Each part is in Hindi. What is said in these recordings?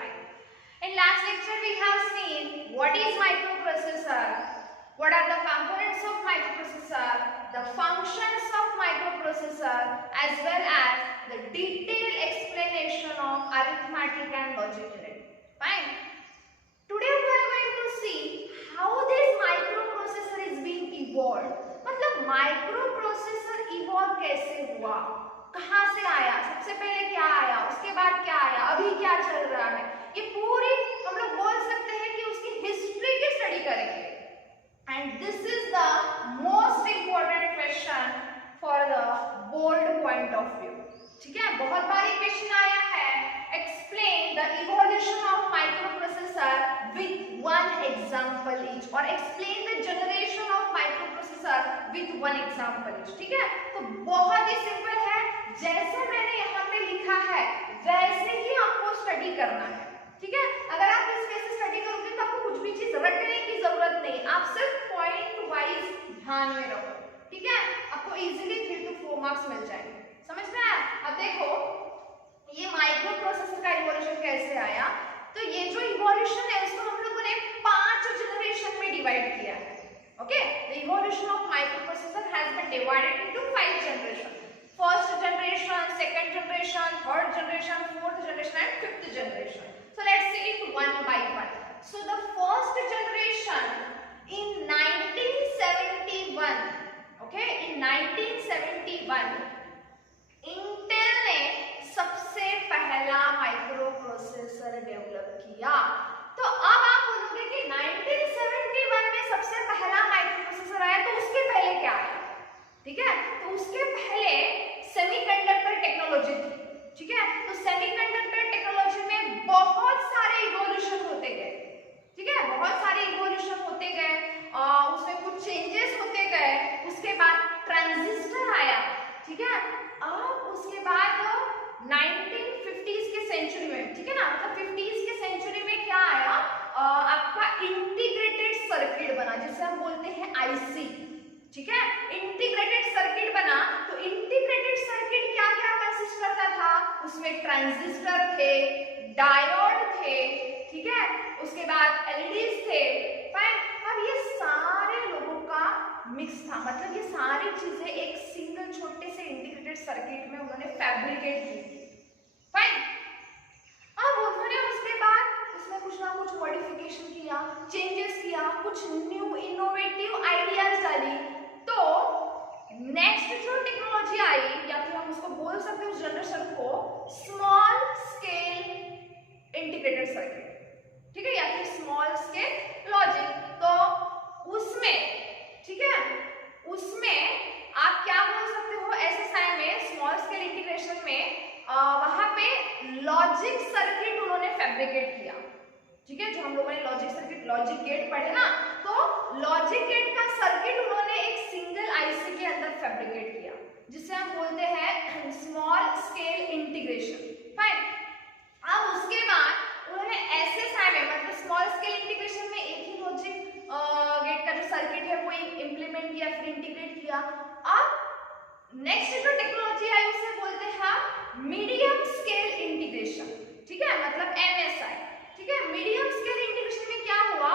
5. In last lecture we have seen what is microprocessor, what are the components of microprocessor, the functions of microprocessor, as well as the detailed explanation of arithmetic and logic unit. Fine. Today we are going to see how this microprocessor is being evolved. मतलब माइक्रोप्रोसेसर इवॉल्व कैसे हुआ, कहाँ से आया, सबसे पहले क्या आया, उसके बाद क्या आया, अभी क्या चल रहा है, ये पूरी हम लोग बोल सकते हैं कि उसकी हिस्ट्री की स्टडी करेंगे. And this is the most important question for the board point of view. ठीक है, बहुत बार ये क्वेश्चन आया है, explain the evolution of microprocessor with one example each, और explain the generation of microprocessor with one example each. ठीक है, तो बहुत ही सिंपल है, जैसे मैंने यहाँ पे लिखा है वैसे ही आपको स्टडी करना है. ठीक है, अगर आप इस वैसे स्टडी करोगे तो आपको कुछ भी चीज रटने की जरूरत नहीं, आप सिर्फ पॉइंट वाइज ध्यान में रखो. ठीक है, आपको इजीली 3 to 4 मार्क्स मिल जाएंगे. समझ में आया? अब देखो ये माइक्रोप्रोसेसर का इवोल्यूशन कैसे आया. तो ये जो इवोल्यूशन है उसको हम लोगों ने 5 जनरेशन में डिवाइड किया है. Okay, the evolution of microprocessor has been divided into 5 generation. First generation, second generation, third generation, fourth generation and fifth generation. So let's see it one by one. So the first generation in 1971, okay, in 1971 Intel ने सबसे पहला माइक्रोप्रोसेसर डेवलप किया. तो अब आप बोलोगे कि 1971 में सबसे पहला माइक्रोप्रोसेसर आया, तो उसके पहले क्या आया? ठीक है, तो उसके पहले सेमीकंडक्टर टेक्नोलॉजी थी. ठीक है, तो सेमीकंडक्टर टेक्नोलॉजी में बहुत सारे इवोल्यूशन होते गए. ठीक है, बहुत सारे इवोल्यूशन होते गए, उसमें कुछ चेंजेस होते गए. उसके बाद ट्रांजिस्टर आया. ठीक है, अब उसके बाद 1950s के सेंचुरी में, ठीक है ना, मतलब 50s के सेंचुरी में क्या आया, आपका इंटीग्रेटेड सर्किट बना, जिसे हम बोलते हैं आईसी. ठीक है, इंटीग्रेटेड सर्किट बना. तो इंटीग्रेटेड सर्किट क्या क्या कंसिस्ट करता था, उसमें ट्रांजिस्टर थे, डायोड थे. ठीक है, उसके बाद एलईडीज थे. फाइन. अब ये सारे लोगों का मिक्स था, मतलब ये सारी चीजें एक सिंगल छोटे से इंटीग्रेटेड सर्किट में उन्होंने फैब्रिकेट की थी. फाइन. अब उन्होंने उसके बाद उसमें कुछ ना कुछ मॉडिफिकेशन किया, चेंजेस किया, कुछ न्यू इनोवेटिव आइडियाज डाली. तो नेक्स्ट जो टेक्नोलॉजी आई, या फिर हम उसको बोल सकते हैं उस जनरेशन को स्मॉल स्केल इंटीग्रेटेड सर्किट. ठीक है, या फिर स्मॉल स्केल लॉजिक. तो उसमें, ठीक है, उसमें आप क्या बोल सकते हो, एसएसआई में स्मॉल स्केल इंटीग्रेशन में वहां पे लॉजिक सर्किट उन्होंने फैब्रिकेट किया. ठीक है, जो हम लोगों ने लॉजिक सर्किट, लॉजिक गेट पढ़े ना, तो लॉजिक गेट का सर्किट उन्होंने एक सिंगल आईसी के अंदर फैब्रिकेट किया, जिसे हम बोलते हैं स्मॉल स्केल इंटीग्रेशन. फाइन. अब उसके बाद उन्होंने एसएसआई में, मतलब स्मॉल स्केल इंटीग्रेशन में एक ही लॉजिक गेट का जो सर्किट है वो इंप्लीमेंट किया, फिर इंटीग्रेट किया. अब नेक्स्ट जो टेक्नोलॉजी आई उसे बोलते हैं मीडियम स्केल इंटीग्रेशन. ठीक है, मतलब एमएसआई. ठीक है, मीडियम स्केल इंटीग्रेशन में क्या हुआ,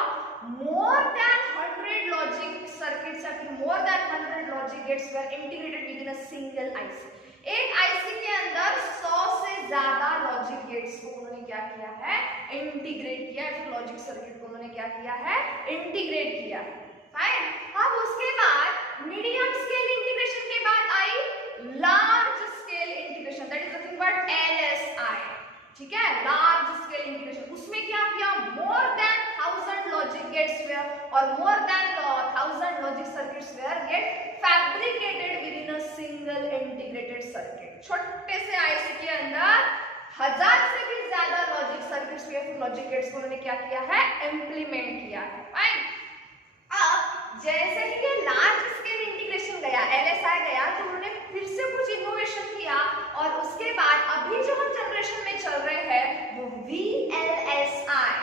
मोर देन 100 लॉजिक सर्किट्स या फिर more than 100 logic gates were integrated with in a single IC. एक आईसी के अंदर 100 से ज्यादा लॉजिक गेट्स को उन्होंने क्या किया है, इंटीग्रेट किया. फिर लॉजिक सर्किट को उन्होंने क्या किया है, इंटीग्रेट किया. फाइन. अब उसके बाद मीडियम स्केल इंटीग्रेशन के बाद आई large scale integration, that is nothing but LSI. ठीक है, लार्ज स्केल इंटीग्रेशन. उसमें क्या किया, more than 1000 logic gates were और more than 1000 logic circuits were get fabricated within a single integrated circuit. छोटे से आईसी के अंदर 1000 से भी ज्यादा लॉजिक सर्किट्स या फिर लॉजिक गेट्स को उन्होंने क्या किया है, इंप्लीमेंट किया है. फाइन. अब जैसे ही ये लार्ज स्केल इंटीग्रेशन गया, एलएसआई गया, तो उन्होंने फिर से कुछ इनोवेशन किया. और उसके बाद अभी जो हम जनरेशन में चल रहे हैं वो वीएलएसआई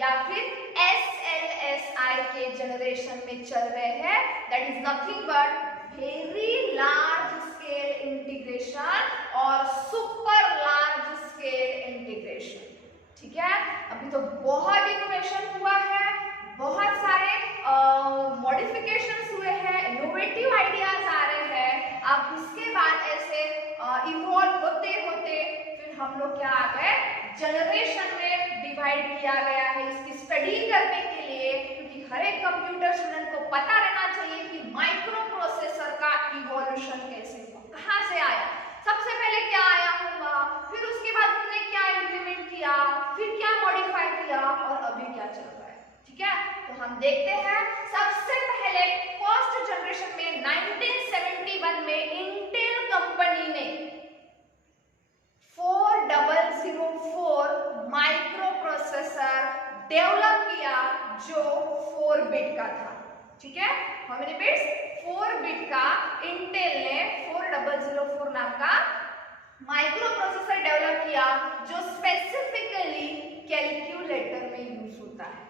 या फिर एसएलएसआई के जनरेशन में चल रहे हैं. That is nothing but very large scale integration और सुपर लार्ज स्केल इंटीग्रेशन. ठीक है, हम लोग क्या आ गए, जनरेशन में डिवाइड किया गया है इसकी स्टडी करने के लिए, क्योंकि हर एक कंप्यूटर स्टूडेंट को पता रहना चाहिए कि माइक्रो प्रोसेसर का इवोल्यूशन कैसे हुआ, कहाँ से आया, सबसे पहले क्या आया होगा, फिर उसके बाद हमने क्या इंप्लीमेंट किया, फिर क्या मॉडिफाई किया और अभी क्या चल रहा है। ठीक है, तो हम देखते हैं सबसे पहले फर्स्ट जनरेशन में 1971 में इंटेल कंपनी ने 4004 माइक्रो प्रोसेसर डेवलप किया जो 4 बिट का था। ठीक है, हाउ मेनी बिट्स, 4 बिट का इंटेल ने 4004 नाम का माइक्रो प्रोसेसर डेवलप किया जो स्पेसिफिकली कैलकुलेटर में यूज होता है।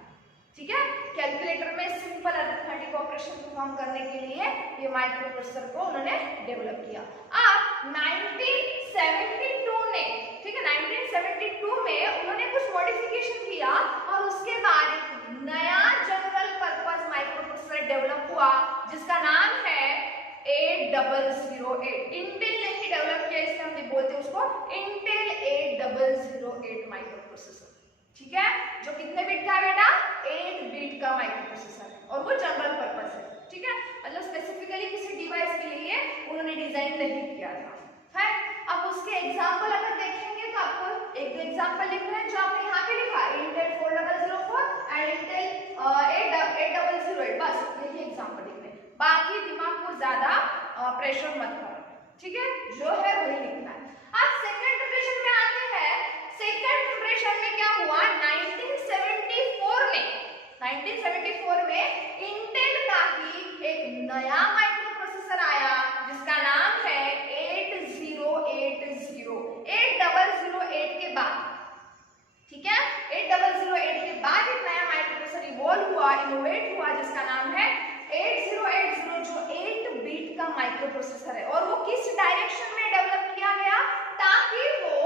ठीक है, कैलकुलेटर में सिंपल अरिथमेटिक ऑपरेशन परफॉर्म करने के लिए ये माइक्रो प्रोसेसर को उन्होंने डेवलप किया। अब 1972 ने, ठीक है, 1972 में उन्होंने कुछ मॉडिफिकेशन किया और उसके बाद एक नया general purpose micro processor develop हुआ जिसका नाम है 8008। इंटेल ने ही डेवलप किया, इसलिए हम बोलते हैं उसको इंटेल 8008 माइक्रो प्रोसेसर। ठीक है, जो कितने बिट का है बेटा, 8 बिट का माइक्रो प्रोसेसर है और वो जनरल पर्पस है। ठीक है, मतलब स्पेसिफिकली किसी डिवाइस के लिए उन्होंने डिजाइन नहीं किया था। है, अब उसके एग्जांपल अगर देखेंगे तो आपको एक दो एग्जांपल लिखना है जो आपने यहाँ पे लिखा, इंटेल 4004 एंड इंटेल 8008, बस यही एग्जांपल लिखने, बाकी दिमाग को ज्यादा प्रेशर मत करो। ठीक है, जो है वही लिखना है। अब सेकंड जनरेशन में आते हैं। सेकंड जनरेशन में क्या हुआ, 1974 में इंटेल का ही एक नया माइक्रो प्रोसेसर आया जिसका नाम है 8080। 8008 के बाद, ठीक है, 8008 के बाद एक नया माइक्रो प्रोसेसर इवॉल्व हुआ, इनोवेट हुआ जिसका नाम है 8080 जो 8 बिट का माइक्रो प्रोसेसर है। और वो किस डायरेक्शन में डेवलप किया गया, ताकि वो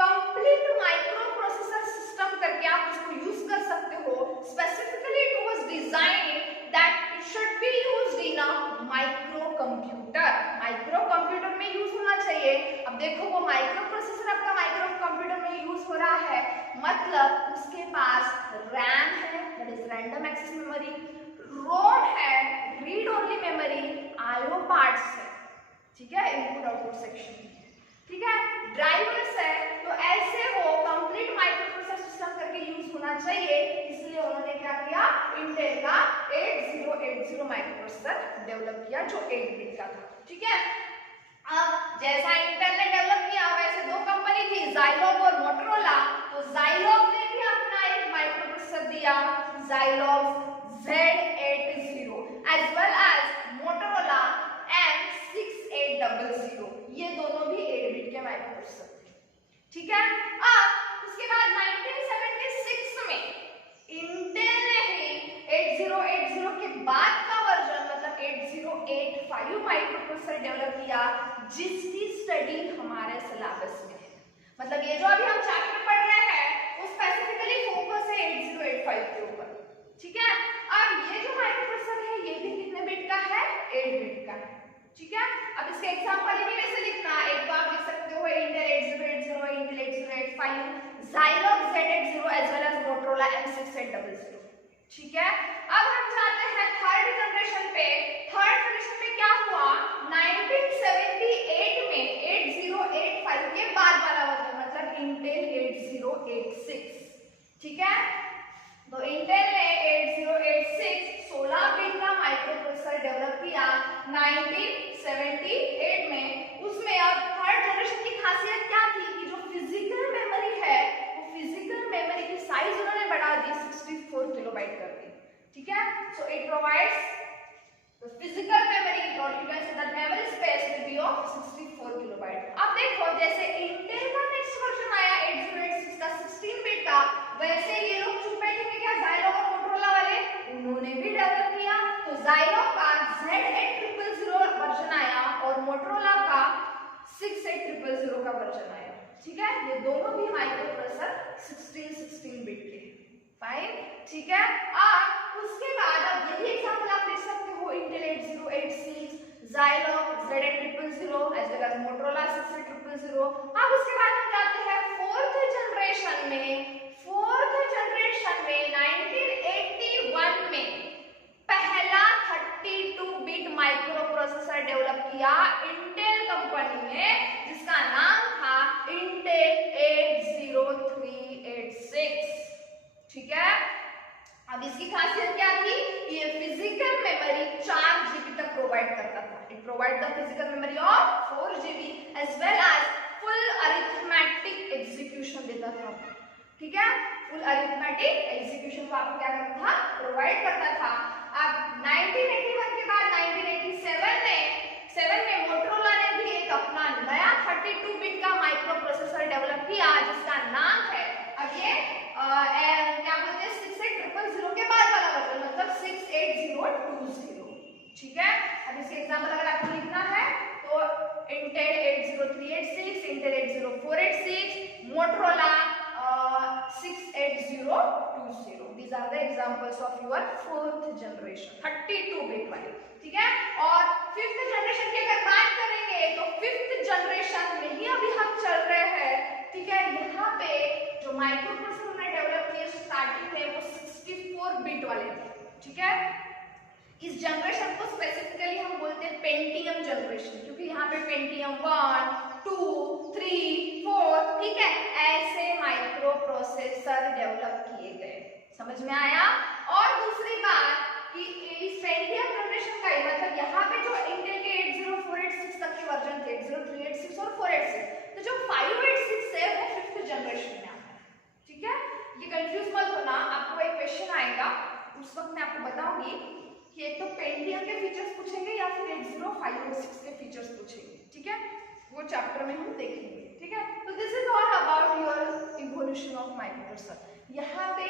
कंप्लीट माइक्रो प्रोसेसर सिस्टम करके आप उसको यूज कर सकते हो। Specifically it was designed that it should be used in a microcomputer. Microcomputer में यूज होना चाहिए। अब देखो वो माइक्रो प्रोसेसर आपका माइक्रो कंप्यूटर में यूज हो रहा है, मतलब उसके पास रैम है, that is random access memory, ROM है, read only memory, IO parts है, ठीक है, इनपुट आउटपुट सेक्शन, ठीक है, ड्राइवर्स है। तो ऐसे वो कंप्लीट माइक्रोप्रोसेसर सिस्टम करके यूज होना चाहिए, इसलिए उन्होंने क्या किया, इंटेल का 8080 माइक्रोप्रोसेसर डेवलप किया जो 8 बिट का था। ठीक है, अब जैसा इंटेल ने डेवलप किया वैसे दो कंपनी थी, ज़ाइलोग और मोटोरोला। तो ज़ाइलोग ने भी अपना एक माइक्रोप्रोसेसर दिया, ज़ाइलोग Z80, as well as Motorola M6800। ये दोनों भी 8 बिट के माइक्रोप्रोसेसर थे। ठीक है, अब उसके बाद 1976 में इंटेल ने ही 8080 के बाद का वर्जन मतलब 8085 माइक्रोप्रोसेसर डेवलप किया जिसकी स्टडी हमारे सिलेबस में है। मतलब ये जो अभी हम चैप्टर पढ़ रहे हैं वो स्पेसिफिकली फोकस है 8085 के ऊपर। ठीक है, अब ये जो माइक्रोप्रोसेसर है ये भी कितने बिट का है, 8 बिट का है। ठीक है, अब इसके एग्जांपल इन्हीं में से लिखना। एक तो आप लिख सकते हो Intel 8080, Intel 8085, Zilog Z80 as well as Motorola M6800। ठीक है, अब हम जाते हैं थर्ड जनरेशन पे। थर्ड जनरेशन में क्या हुआ, 1978 में 8085 के बाद वाला वर्जन मतलब इंटेल 8086। ठीक है, तो इंटेल ने 8086 16 बिट का माइक्रोप्रोसेसर डेवलप किया 1978 में। उसमें अब थर्ड जनरेशन की खासियत क्या थी कि जो फिजिकल मेमोरी है वो फिजिकल मेमोरी की साइज उन्होंने बढ़ा दी, 64 किलोबाइट कर दी। ठीक है, so it provides the physical memory और you can say that memory space will be of 64 kilobyte. अब देखो जैसे इंटेल का नेक्स्ट वर्जन आया 8086 का 16 बिट का, वैसे ये लोग चुप बैठेंगे क्या, Zilog और Motorola वाले, उन्होंने भी डेवलप किया। तो Zilog का Z8000 वर्जन आया और Motorola का 68000 का वर्जन आया। ठीक है, ये दोनों भी माइक्रोप्रोसेसर 16 बिट के। फाइन, ठीक है, अब उसके बाद अब यही एग्जांपल आप लिख सकते हो Intel 8086, Zilog Z8000 as well as Motorola 68000 000। अब उसके बाद हम जाते हैं फोर्थ जनरेशन में। फोर्थ जनरेशन में 1981 में पहला 32 बिट माइक्रो प्रोसेसर डेवलप किया इंटेल कंपनी ने, जिसका नाम था इंटेल 80386। ठीक है, अब इसकी खासियत क्या थी? ये फिजिकल मेमोरी 4 GB तक प्रोवाइड करता था। It provide the physical memory of 4 GB as well as full arithmetic execution देता था। ठीक है, फुल अरिथमेटिक एग्जीक्यूशन को आपको क्या करता था? प्रोवाइड करता था। अब 1981 के बाद 1987 में मोटोरोला ने भी एक अपना नया 32 बिट का माइक्रो प्रोसेसर डेवलप किया, जिसका नाम है, अब ये क्या बोलते हैं, 68000 के बाद वाला वर्जन, मतलब 68020। ठीक है, अब इसके एग्जांपल अगर आपको लिखना है तो Intel 80386, Intel 80486, Motorola 68020। These are the examples of your fourth generation 32 bit वाले। ठीक है, और फिफ्थ जनरेशन की अगर बात करेंगे तो फिफ्थ जनरेशन में ही अभी हम चल रहे हैं। ठीक है, यहाँ पे जो माइक्रो प्रोसेसर ने डेवलप किए स्टार्टिंग में वो 64 बिट वाले थे। ठीक है, इस जनरेशन को स्पेसिफिकली हम बोलते हैं पेंटियम जनरेशन, क्योंकि यहाँ पे पेंटियम 1, 2, 3, 4, ठीक है, ऐसे माइक्रो प्रोसेसर डेवलप किए गए। समझ में आया? और दूसरी बात कि इस पेंटियम जनरेशन का ही मतलब यहाँ पे जो इंटेल के 80486 तक के वर्जन थे, 80386 और 486, तो जो 586 है वो फिफ्थ जनरेशन में आता है। ठीक है, ये कंफ्यूज मत होना, आपको एक क्वेश्चन आएगा, उस वक्त मैं आपको बताऊंगी कि एक तो पेंटियम के फीचर्स पूछेंगे या फिर 80586 के फीचर्स पूछेंगे। ठीक है, वो चैप्टर में हम देखेंगे। ठीक है, तो this is all about your evolution of microprocessor. यहाँ पे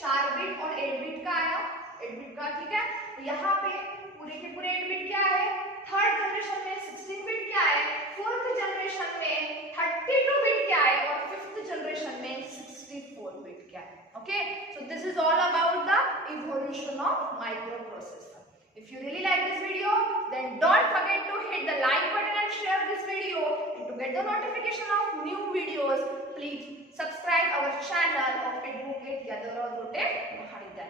4 बिट और 8 बिट का आया, 8 बिट का। ठीक है, तो यहाँ पे पूरे के पूरे 8 बिट क्या है, थर्ड जनरेशन में 16 बिट क्या है, फोर्थ जनरेशन में 32 बिट क्या है, और फिफ्थ जनरेशन में 64 बिट क्या है। Okay, so this is all about the evolution of microprocessor. If you really like this video, then don't forget to hit the like button and share this video. And to get the notification of new videos, please subscribe our channel of Educate Yadavara Mahadivya.